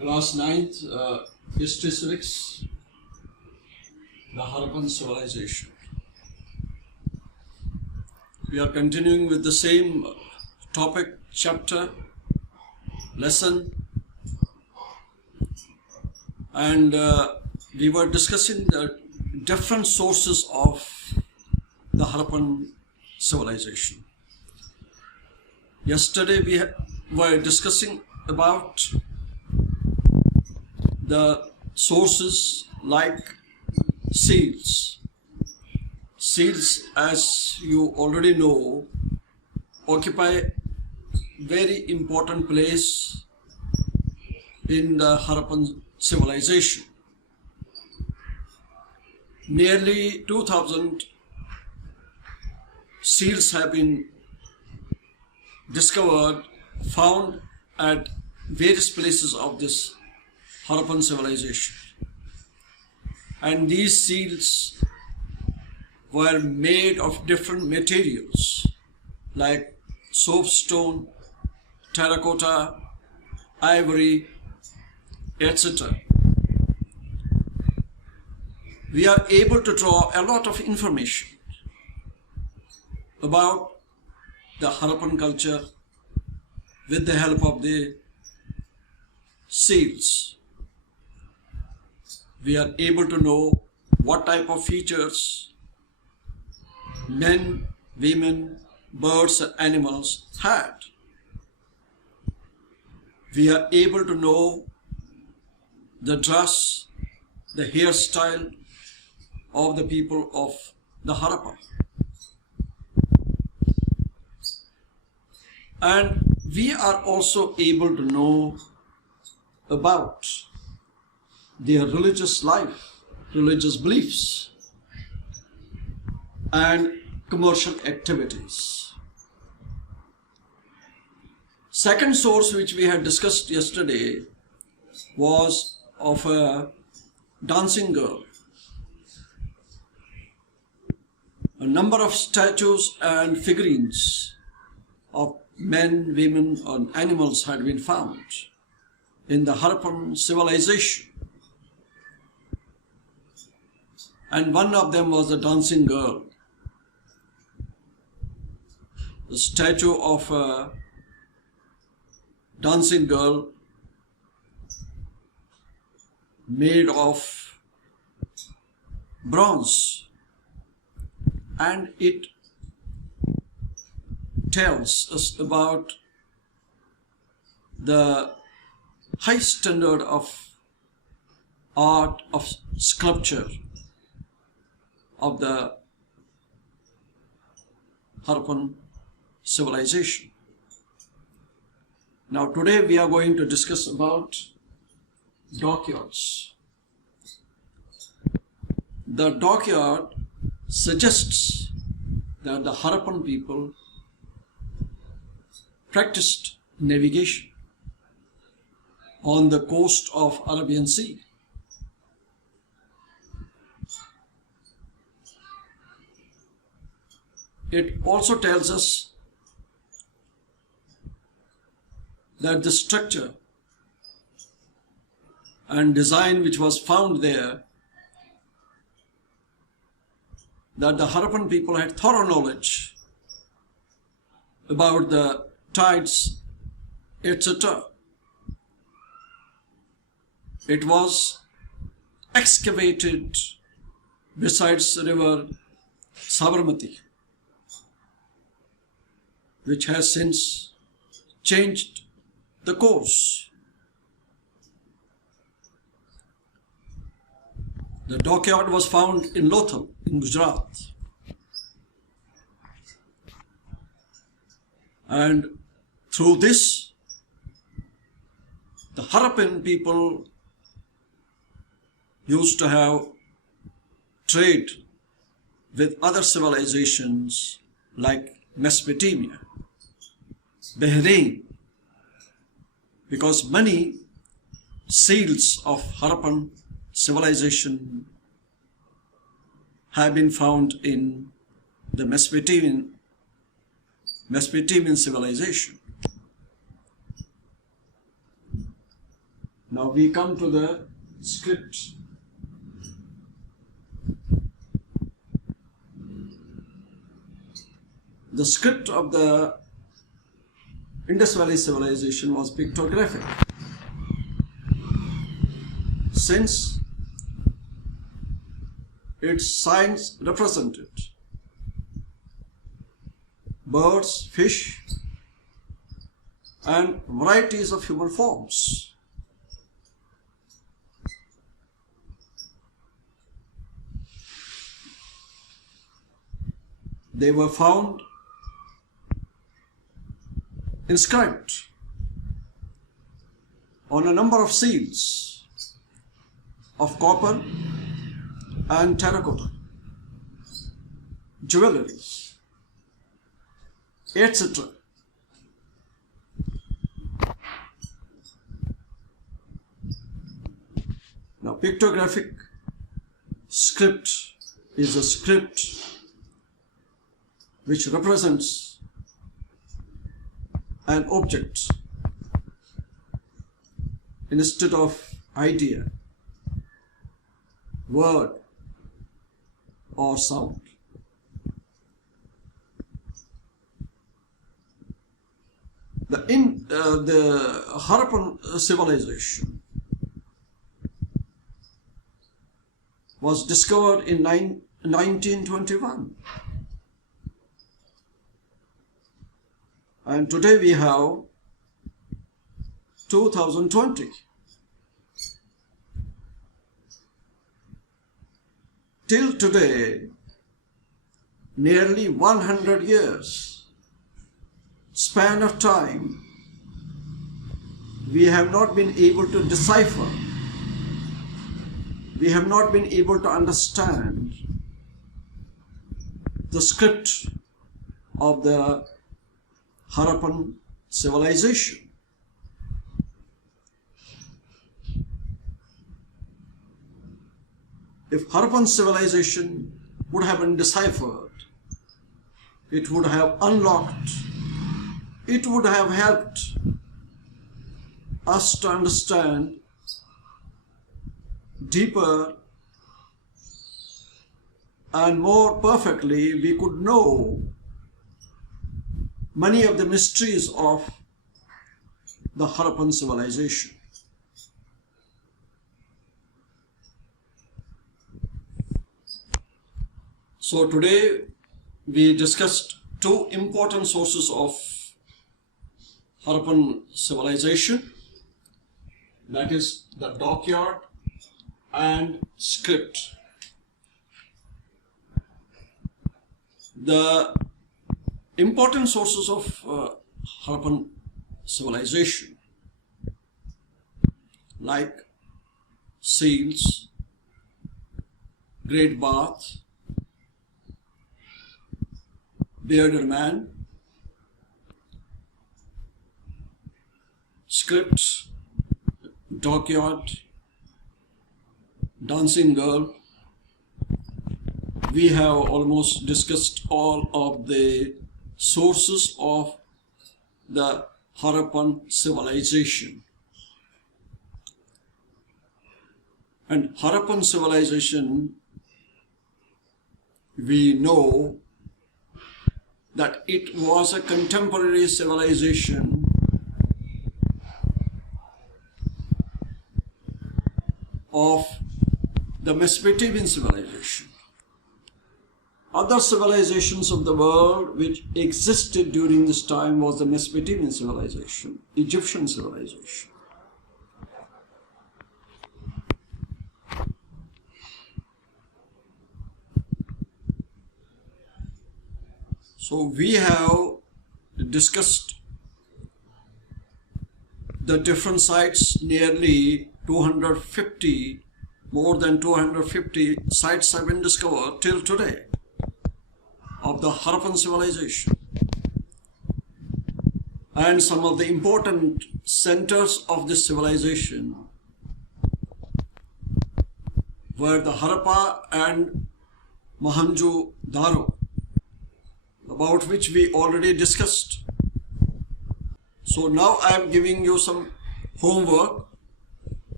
Class 9th, History Civics, the Harappan Civilization. We are continuing with the same topic, chapter, lesson, and we were discussing the different sources of the Harappan civilization. Yesterday we were discussing about the sources like seals. Seals, as you already know, occupy very important place in the Harappan civilization. Nearly 2000 seals have been discovered, found at various places of this Harappan civilization. And these seals were made of different materials like soapstone, terracotta, ivory, etc. We are able to draw a lot of information about the Harappan culture with the help of the seals. We are able to know what type of features men, women, birds and animals had. We are able to know the dress, the hairstyle of the people of the Harappa. And we are also able to know about their religious life, religious beliefs, and commercial activities. Second source which we had discussed yesterday was of a dancing girl. A number of statues and figurines of men, women, and animals had been found in the Harappan civilization. And one of them was a dancing girl. The statue of a dancing girl made of bronze, and it tells us about the high standard of art, of sculpture of the Harappan civilization. Now today we are going to discuss about dockyards. The dockyard suggests that the Harappan people practiced navigation on the coast of Arabian Sea. It also tells us that the structure and design which was found there, that the Harappan people had thorough knowledge about the tides, etc. It was excavated besides the river Sabarmati, which has since changed the course. The dockyard was found in Lothal, in Gujarat. And through this, the Harappan people used to have trade with other civilizations like Mesopotamia, Bahrain, because many seals of Harappan civilization have been found in the Mesopotamian civilization. Now we come to the script. The script of the Indus Valley civilization was pictographic, since its signs represented birds, fish, and varieties of human forms. They were found inscribed on a number of seals of copper and terracotta, jewelry, etc. Now, pictographic script is a script which represents an object instead of idea, word, or sound. The Harappan civilization was discovered in 1921, and today we have 2020. Till today, nearly 100 years span of time, we have not been able to decipher, we have not been able to understand the script of the Harappan civilization. If Harappan civilization would have been deciphered, it would have unlocked, it would have helped us to understand deeper and more perfectly. We could know many of the mysteries of the Harappan civilization. So today we discussed two important sources of Harappan civilization, that is the dockyard and script. The important sources of Harappan civilization, like seals, great bath, bearded man, scripts, dockyard, dancing girl. We have almost discussed all of the sources of the Harappan civilization. And Harappan civilization, we know that it was a contemporary civilization of the Mesopotamian civilization. Other civilizations of the world which existed during this time was the Mesopotamian civilization, Egyptian civilization. So we have discussed the different sites. Nearly 250, more than 250 sites have been discovered till today of the Harappan civilization. And some of the important centers of this civilization were the Harappa and Mohenjo-daro, about which we already discussed. So now I am giving you some homework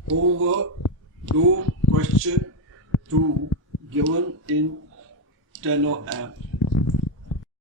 over to question 2 given in 10 of app.